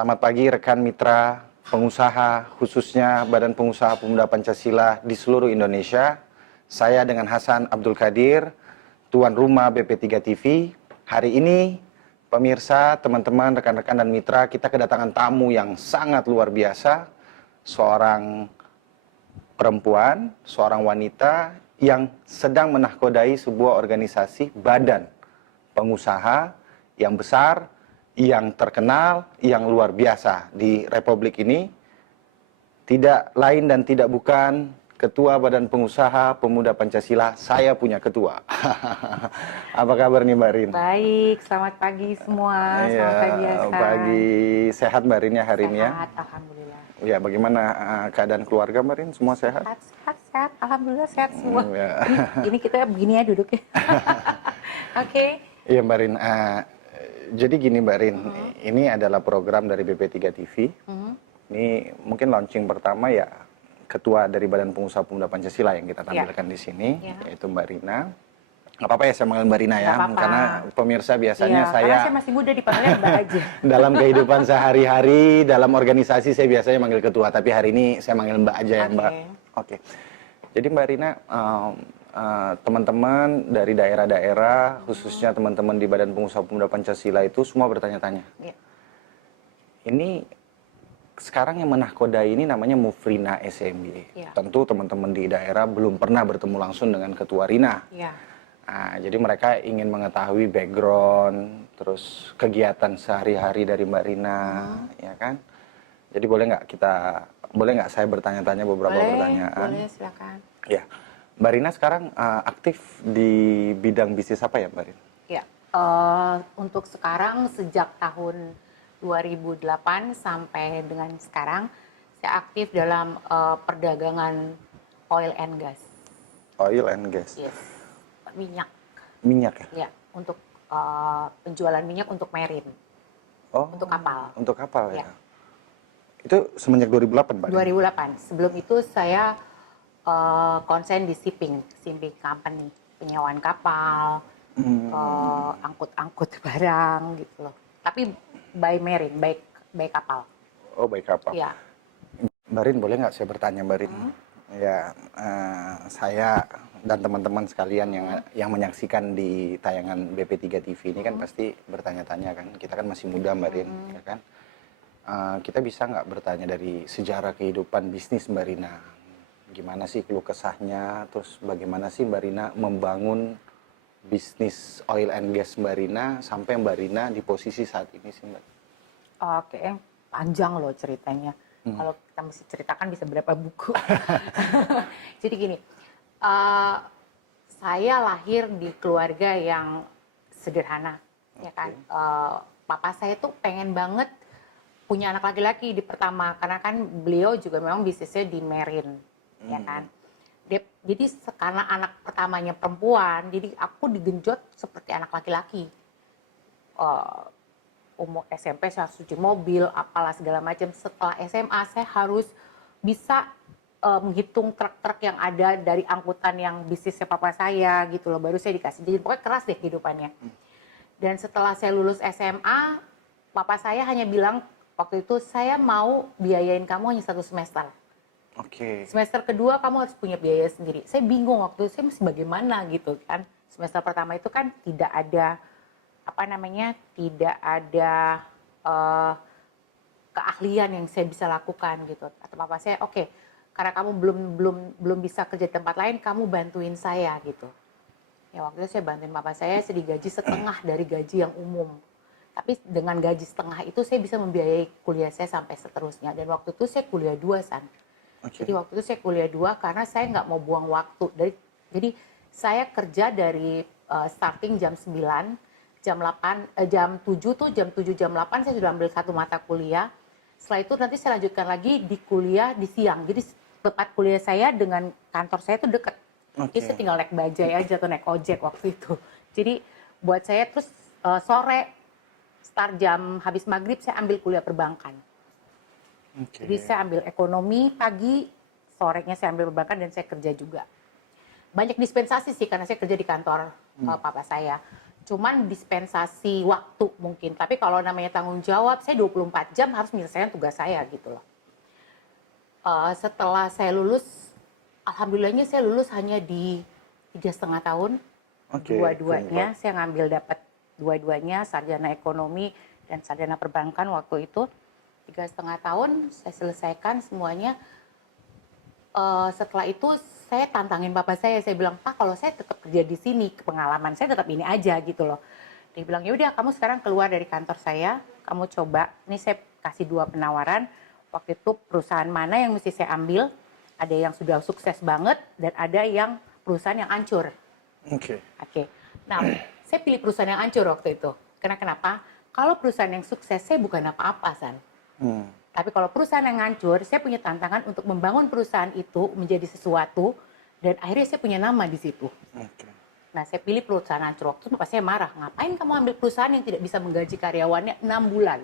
Selamat pagi rekan mitra pengusaha, khususnya Badan Pengusaha Pemuda Pancasila di seluruh Indonesia. Saya dengan Hasan Abdul Qadir, tuan rumah BP3 TV. Hari ini, pemirsa, teman-teman, rekan-rekan dan mitra, kita kedatangan tamu yang sangat luar biasa. Seorang perempuan, seorang wanita yang sedang menahkodai sebuah organisasi badan pengusaha yang besar, yang terkenal, yang luar biasa di Republik ini. Tidak lain dan tidak bukan Ketua Badan Pengusaha Pemuda Pancasila. Saya punya ketua. Apa kabar nih Mbak Rin? Baik, selamat pagi semua. Selamat pagi Hasan. Pagi. Sehat Mbak Rin ya hari ini ya? Sehat, alhamdulillah. Ya, bagaimana keadaan keluarga Mbak Rin? Semua sehat? Sehat. Alhamdulillah sehat semua. Ya. Ini kita begini ya duduknya. Oke. Iya Mbak Rin, jadi gini Mbak Rin, ini adalah program dari BP3 TV. Ini mungkin launching pertama ya ketua dari Badan Pengusaha Pemuda Pancasila yang kita tampilkan di sini, yaitu Mbak Rina. Nggak apa-apa ya saya manggil Mbak Rina ya, karena pemirsa biasanya karena saya masih muda dipanggilnya Mbak aja. Dalam kehidupan sehari-hari, dalam organisasi saya biasanya manggil ketua, tapi hari ini saya manggil Mbak aja ya Mbak. Oke. Jadi Mbak Rina, teman-teman dari daerah-daerah, khususnya teman-teman di Badan Pengusaha Pemuda Pancasila itu semua bertanya-tanya. Ini sekarang yang menahkodai ini namanya Mufrina SMB. Tentu teman-teman di daerah belum pernah bertemu langsung dengan Ketua Rina. Nah, jadi mereka ingin mengetahui background, terus kegiatan sehari-hari dari Mbak Rina, ya kan? Jadi boleh nggak saya bertanya-tanya beberapa pertanyaan? Boleh, silakan. Ya. Mbak Rina sekarang aktif di bidang bisnis apa ya Mbak Rina? Ya, untuk sekarang sejak tahun 2008 sampai dengan sekarang saya aktif dalam perdagangan oil and gas. Oil and gas? Yes, minyak. Minyak ya? Ya, untuk penjualan minyak untuk marine, untuk kapal. Untuk kapal ya? Itu semenjak 2008 Mbak Rina? 2008, sebelum itu saya konsen di shipping company, penyewaan kapal, angkut-angkut barang gitu loh. Tapi by marine, by kapal. Oh, by kapal. Ya. Mbak Rin, boleh nggak saya bertanya Mbak Rin? Ya, saya dan teman-teman sekalian yang menyaksikan di tayangan BP3 TV ini kan pasti bertanya-tanya kan. Kita kan masih muda Mbak Rin, ya kan? Kita bisa nggak bertanya dari sejarah kehidupan bisnis Mbak Rina? Gimana sih keluh kesahnya, terus bagaimana sih Mbak Rina membangun bisnis oil and gas Mbak Rina sampai Mbak Rina di posisi saat ini sih Mbak? Oke, panjang loh ceritanya. Kalau kita mesti ceritakan bisa berapa buku. Jadi gini, saya lahir di keluarga yang sederhana, ya kan. Papa saya tuh pengen banget punya anak laki-laki di pertama, karena kan beliau juga memang bisnisnya di marine. Ya kan, jadi karena anak pertamanya perempuan, jadi aku digenjot seperti anak laki-laki. Umur SMP saya harus cuci mobil, apalah segala macam. Setelah SMA saya harus bisa menghitung truk-truk yang ada dari angkutan yang bisnisnya papa saya gitu loh, baru saya dikasih. Jadi pokoknya keras deh kehidupannya. Dan setelah saya lulus SMA, papa saya hanya bilang waktu itu, saya mau biayain kamu hanya 1 semester. Semester kedua kamu harus punya biaya sendiri. Saya bingung waktu itu, saya mesti bagaimana gitu kan. Semester pertama itu kan tidak ada tidak ada keahlian yang saya bisa lakukan gitu. Atau papa saya, oke, karena kamu belum bisa kerja di tempat lain, kamu bantuin saya gitu. Ya waktu itu saya bantuin papa saya digaji setengah dari gaji yang umum. Tapi dengan gaji setengah itu saya bisa membiayai kuliah saya sampai seterusnya. Dan waktu itu saya kuliah 2 San. Jadi waktu itu saya kuliah 2 karena saya nggak mau buang waktu. Jadi saya kerja dari starting jam 9, jam 7 jam 8 saya sudah ambil 1 mata kuliah. Setelah itu nanti saya lanjutkan lagi di kuliah di siang. Jadi tempat kuliah saya dengan kantor saya itu dekat. Jadi saya tinggal naik bajai aja atau naik ojek waktu itu. Jadi buat saya terus sore start jam habis maghrib saya ambil kuliah perbankan. Jadi saya ambil ekonomi pagi, sorenya saya ambil perbankan dan saya kerja juga. Banyak dispensasi sih karena saya kerja di kantor papa saya. cuman dispensasi waktu mungkin. Tapi kalau namanya tanggung jawab, saya 24 jam harus menyelesaikan tugas saya gitu loh. Setelah saya lulus, alhamdulillahnya saya lulus hanya di 3,5 tahun. Oke, Dua-duanya saya ngambil dapat dua-duanya, sarjana ekonomi dan sarjana perbankan waktu itu. 3,5 tahun saya selesaikan semuanya. Setelah itu saya tantangin bapak saya bilang, Pak, kalau saya tetap kerja di sini, pengalaman saya tetap ini aja gitu loh. Dia bilang, ya udah kamu sekarang keluar dari kantor saya, kamu coba. Ini saya kasih 2 penawaran. Waktu itu perusahaan mana yang mesti saya ambil? Ada yang sudah sukses banget dan ada yang perusahaan yang hancur. Oke. Nah, saya pilih perusahaan yang hancur waktu itu. Kenapa? Kalau perusahaan yang sukses, saya bukan apa-apa, San. Tapi kalau perusahaan yang hancur, saya punya tantangan untuk membangun perusahaan itu menjadi sesuatu, dan akhirnya saya punya nama di situ. Oke. Nah, saya pilih perusahaan hancur. Waktu itu bapak saya marah, ngapain kamu ambil perusahaan yang tidak bisa menggaji karyawannya 6 bulan?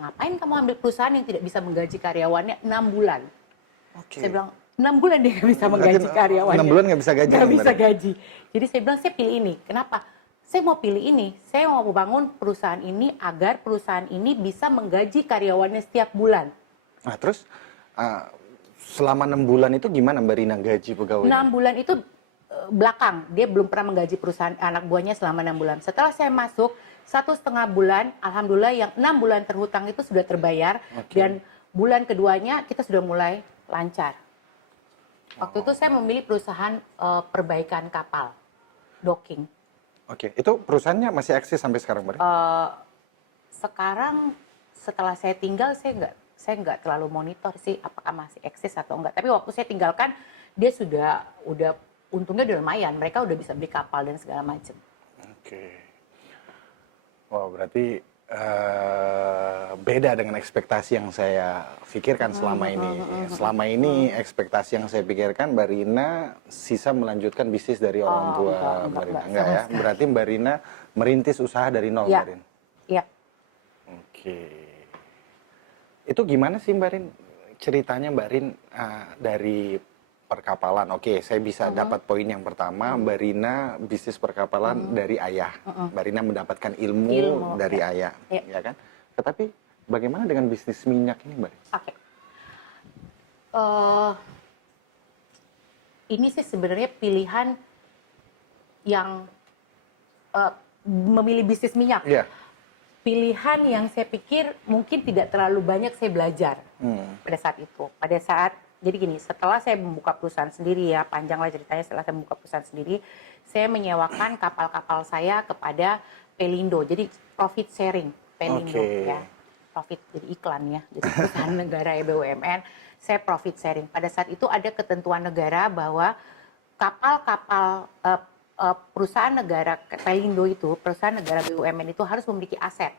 Ngapain kamu ambil perusahaan yang tidak bisa menggaji karyawannya 6 bulan? Oke. Saya bilang, 6 bulan dia nggak bisa menggaji karyawannya. 6 bulan nggak bisa gaji. Nggak bisa gaji. Jadi saya bilang, saya pilih ini. Kenapa? Saya mau pilih ini. Saya mau bangun perusahaan ini agar perusahaan ini bisa menggaji karyawannya setiap bulan. Nah, terus selama 6 bulan itu gimana Mbak Rina gaji pegawai? 6 bulan itu belakang. Dia belum pernah menggaji perusahaan anak buahnya selama 6 bulan. Setelah saya masuk, 1,5 bulan, alhamdulillah yang 6 bulan terhutang itu sudah terbayar. Oke. Dan bulan keduanya kita sudah mulai lancar. Waktu itu saya memilih perusahaan perbaikan kapal, docking. Oke, itu perusahaannya masih eksis sampai sekarang, Mbak? Sekarang setelah saya tinggal, saya nggak terlalu monitor sih apakah masih eksis atau enggak. Tapi waktu saya tinggalkan, dia udah untungnya udah lumayan. Mereka udah bisa beli kapal dan segala macam. Oke. Wah, berarti beda dengan ekspektasi yang saya pikirkan selama ini. Selama ini ekspektasi yang saya pikirkan Mbak Rina sisa melanjutkan bisnis dari orang tua Mbak Rina. Enggak ya? Berarti Mbak Rina merintis usaha dari nol, Iya. Mbak Rina? Iya. Oke. Itu gimana sih Mbak Rin? Ceritanya Mbak Rin dari perkapalan. Oke, saya bisa dapat poin yang pertama, Mbak Rina bisnis perkapalan dari ayah. Mbak Rina mendapatkan ilmu dari ayah, ya kan? Tetapi bagaimana dengan bisnis minyak ini, Mbak? Oke. Ini sih sebenarnya pilihan yang memilih bisnis minyak. Iya. Pilihan yang saya pikir mungkin tidak terlalu banyak saya belajar pada saat itu. Pada saat, jadi gini, setelah saya membuka perusahaan sendiri ya, panjang lah ceritanya, setelah saya membuka perusahaan sendiri, saya menyewakan kapal-kapal saya kepada Pelindo. Jadi profit sharing Pelindo ya. Profit, jadi iklan ya, jadi perusahaan negara ya, BUMN, saya profit sharing. Pada saat itu ada ketentuan negara bahwa kapal-kapal perusahaan negara Pelindo itu, perusahaan negara BUMN itu harus memiliki aset.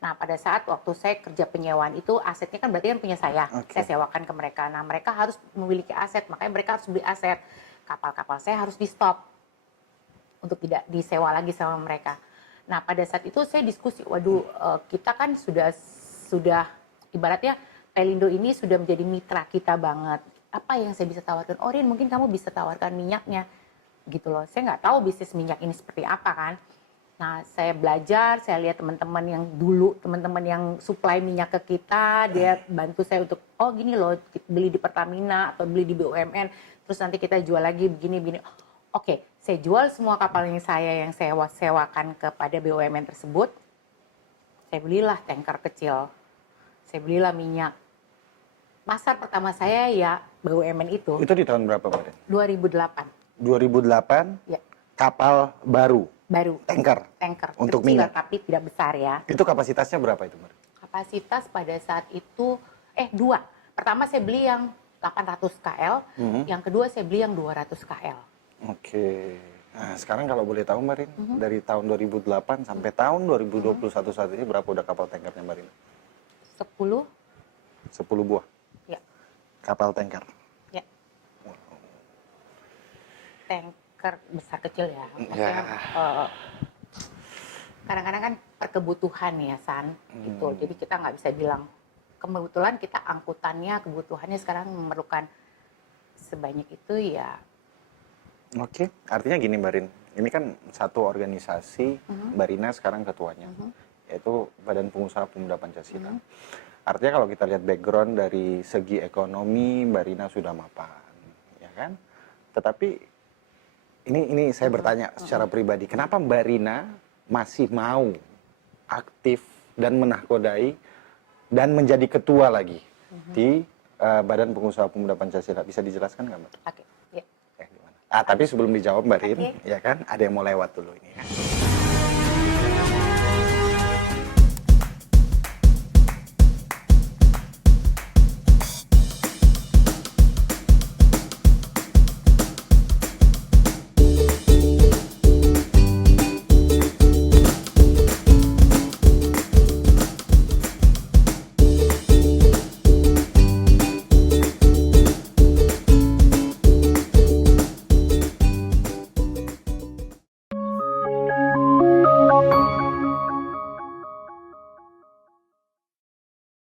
Nah, pada saat waktu saya kerja penyewaan itu, asetnya kan berarti kan punya saya. Saya sewakan ke mereka. Nah, mereka harus memiliki aset, makanya mereka harus beli aset. Kapal-kapal saya harus di stop untuk tidak disewa lagi sama mereka. Nah, pada saat itu saya diskusi, waduh, kita kan sudah ibaratnya Pelindo ini sudah menjadi mitra kita banget. Apa yang saya bisa tawarkan? Orin, mungkin kamu bisa tawarkan minyaknya, gitu loh. Saya nggak tahu bisnis minyak ini seperti apa kan. Nah, saya belajar, saya lihat teman-teman yang dulu, teman-teman yang supply minyak ke kita, dia bantu saya untuk, oh gini loh, beli di Pertamina atau beli di BUMN, terus nanti kita jual lagi begini-begini. Oke, saya jual semua kapal yang saya sewakan kepada BUMN tersebut. Saya belilah tanker kecil, saya belilah minyak. Pasar pertama saya ya BUMN itu. Itu di tahun berapa, Mbak? 2008. 2008, Ya. kapal baru. Tanker untuk kecil, minyak, tapi tidak besar ya. Itu kapasitasnya berapa itu, Mbak? Kapasitas pada saat itu 2. Pertama saya beli yang 800 KL, yang kedua saya beli yang 200 KL. Oke. Nah, sekarang kalau boleh tahu Mbak Rin, dari tahun 2008 sampai tahun 2021 saat ini berapa udah kapal tankernya Mbak Rin? 10. 10 buah. Ya. Kapal tanker. Ya. Tanker besar kecil ya. Ya. Kadang-kadang kan perkebutuhan ya San gitu. Jadi kita nggak bisa bilang kebetulan kita angkutannya kebutuhannya sekarang memerlukan sebanyak itu ya. Oke, artinya gini Mbak Rin, ini kan satu organisasi, Mbak Rina sekarang ketuanya, yaitu Badan Pengusaha Pemuda Pancasila. Artinya kalau kita lihat background dari segi ekonomi, Mbak Rina sudah mapan, ya kan? Tetapi ini saya bertanya secara pribadi, kenapa Mbak Rina masih mau aktif dan menahkodai dan menjadi ketua lagi di Badan Pengusaha Pemuda Pancasila? Bisa dijelaskan nggak Mbak? Oke, ya. Gimana? Tapi sebelum dijawab Mbak Rin, Oke. ya kan, ada yang mau lewat dulu ini. Ya.